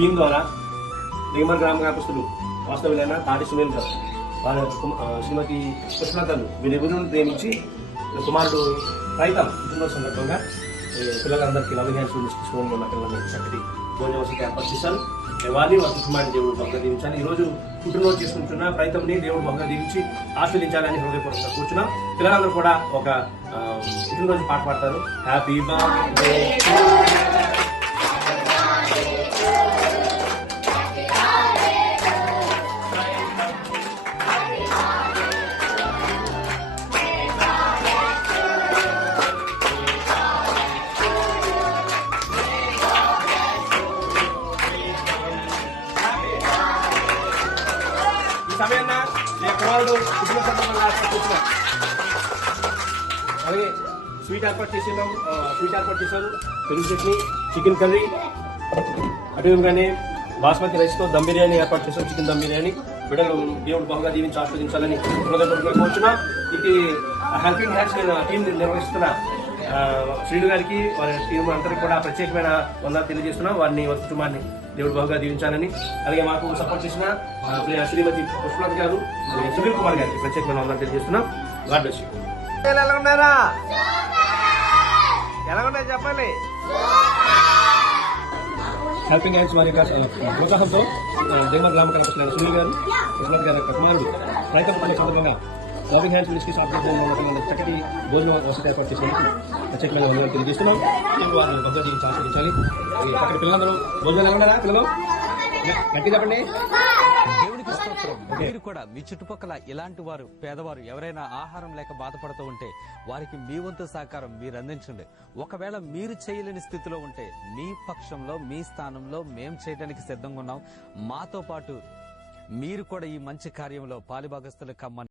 Team ద్వారా Rømer గ్రామ వ్యాపస్తులు వాస్తవ్యులైన తాడి సునీల్ గారు వారి శ్రీమతి కృష్ణతను వీరిరువురు ప్రేమించి కుమారుడు రైతం పుట్టినరోజు సందర్భంగా పిల్లలందరికీ లవ్ హ్యాండ్స్ తీసుకోవడం ఉన్న పిల్లలందరికీ చక్కటి భోజన వసతి ఏర్పాటు చేశారు. వారిని వారి కుటుంబాన్ని దేవుడు బహుగా దీవించాలి. ఈ రోజు పుట్టినరోజు చేసుకుంటున్న రైతంని దేవుడు బహుగా దీవించి ఆస్వాదించాలని హృదయపూర్వకంగా కూర్చున్నాం. పిల్లలందరూ కూడా ఒక పుట్టినరోజు పాట పాడతారు. హ్యాపీ బర్త్డే సమయాన్న నేను కుమారుడు కుటుంబ సందర్భంగా కూర్చున్నాం. అలాగే స్వీట్ ఏర్పాటు చేశారు. పెరుగు చట్నీ, చికెన్ కర్రీ, అటుగానే బాస్మతి రైస్తో దమ్ బిర్యానీ ఏర్పాటు చేశారు. చికెన్ దమ్ బిర్యానీ. బిడ్డలు దేవుడు బహుగా దీవించి ఆస్వాదించాలని హృదయపూర్వకంగా కూర్చున్నాం. ఇది హెల్పింగ్ హ్యాండ్స్ టీం నిర్వహిస్తున్న శ్రీను గారికి వారి టీం అందరికీ కూడా ప్రత్యేకమైన వందనాలు తెలియజేస్తున్నాం. వారిని వారి కుటుంబాన్ని దేవుడు బహుగా దీవించాలని, అలాగే మాకు సపోర్ట్ చేసిన శ్రీమతి పుష్పలత గారు, సునీల్ కుమార్ గారికి ప్రత్యేకమైన వందనాలు తెలియజేస్తున్నాం. God bless you. ఎలా ఉన్నారా? ఎలా ఉన్నాయి చెప్పండి. హెల్పింగ్ హ్యాండ్స్ వారి యొక్క ప్రోత్సాహంతో జగన్ గ్రామ కళాశాల సునీల్ గారు, పుష్పలత గారి యొక్క కుమారుడు రైతు సందర్భంగా లవింగ్ హ్యాండ్స్ మినిస్ట్రీస్ ఆధ్వర్యంలో చక్కటి భోజన వసతి ఏర్పాటు చేసినందుకు ప్రత్యేకమైన వందనాలు తెలియజేస్తున్నాం. వారిని భద్రత ఆస్వాదించాలి. చక్కటి పిల్లలందరూ భోజనాలు ఎలా ఉన్నారా? పిల్లలు గట్టి చెప్పండి. దేవునికి స్తోత్రం. మీరు కూడా మీ చుట్టుపక్కల ఇలాంటి వారు పేదవారు ఎవరైనా ఆహారం లేక బాధపడుతూ ఉంటే వారికి మీ వంతు సహకారం మీరు అందించండి. ఒకవేళ మీరు చేయలేని స్థితిలో ఉంటే మీ పక్షంలో మీ స్థానంలో మేం చేయడానికి సిద్ధంగా ఉన్నాం. మాతో పాటు మీరు కూడా ఈ మంచి కార్యంలో పాలిభాగస్తులు కమ్మని